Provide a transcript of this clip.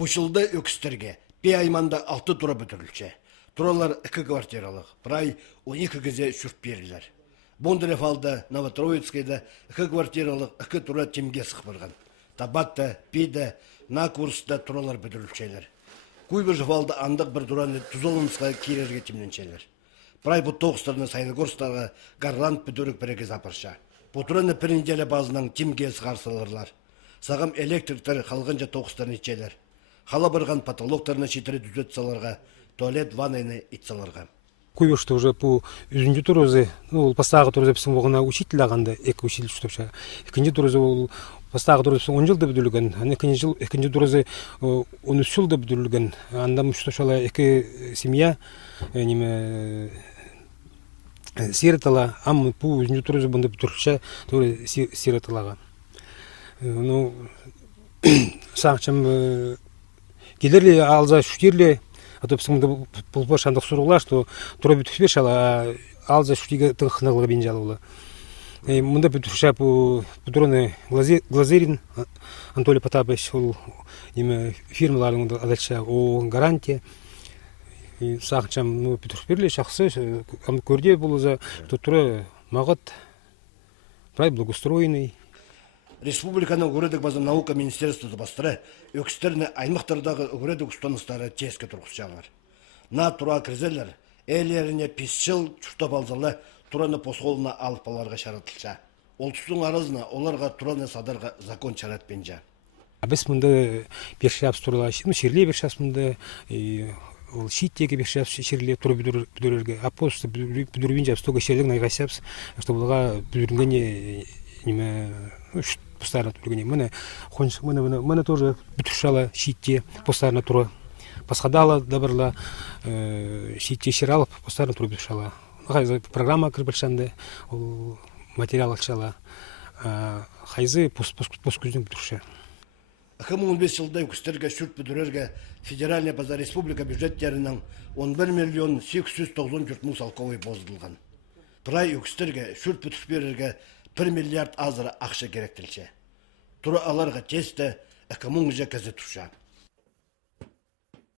Пушылды өкістерге, бей айманда 6 тура бүтірілче. Туралар 2 квартиралық, бірай 12 кезе шүрт берілер. Бондарев алды Новотроицкайда 2 квартиралық 2 тура темге сықпырған. Табатта, пейді, на курста туралар бүтірілчелер. Куйбышев алды андық бір тураны Тузолынысқа керерге темленчелер. Бірай бұл тоғыстарына Сайнығорстарға Гарланд бүтірік біреге запырша. Бұл тураны бір неделе базынан темге сығарсылырлар. Сағым электриктер қалғанша тоғыстарын ичелер. Хала бұрған потолоктарына шетірі дүзет саларға, туалет, ваннайны итсаларға. Куйбышевта уже по үзүнчү турозы, пастагы турозы бисин бугуна учитель аганда, эки учитель штопча. Экинчи турозы ол пастагы турозы 10 жылда бүтүрүлгөн, экинчи турозы 13 жылда бүтүрүлгөн. Анда штопчала эки семья неме сиротала, ам по үзүнчү турозы бунда бүтүрүлчө, тура сироталага. Ну саңчым келерли алза шүтерле, а то бисин бул башандык суругла, что тура бүтүп бершала, алза шүтиге тыгынылга бенжалыла. Мында бүтүшап бутуроны Глазерин Анатолий Потапович, ол неме фирмаларының адача о гарантия. Саңчам бүтүп берле шахсы көрдө болуза, тура магат прай благоустроенный. Республиканың Үгіредік базы наука министерствосы бастыры өкістеріне аймақтардағы Үгіредік ұстаныстары теске тұрғызшағылар. На тұра кірзелер, әлеріне песчіл чұртап алзалы тұраны посқолына алып баларға шаратылша. Ол тұстың арызына оларға тұраны садарға закон шарат бенжа. Біз мұнда бершапс тұрыла, шерле бершапс мұнда, ол шиттегі бершапс шерле тұры бүдірерге, апосты бүдірбен жапс, тоғы шерлік найғасапс, что бұлға бүдіргене неме постарно тургене. Мене тоже бүтүшала шитте постарно тура. Пасхадала добрла шитте ширалып постарно тура бүтүшала. Хайзы программа кирбешенде материал алчала. Хайзы поскүздүн бүтүшө. 2015 жылда өкістерге шүрт бүтүрерге федеральный базар республика бюджеттерінің 11 миллион 894 мың салковый боздылған. Бірай өкістерге шүрт бүтүп берерге 1 миллиард азыры ақша керектілше. Тұры аларға тесті 2000 кезі тұша.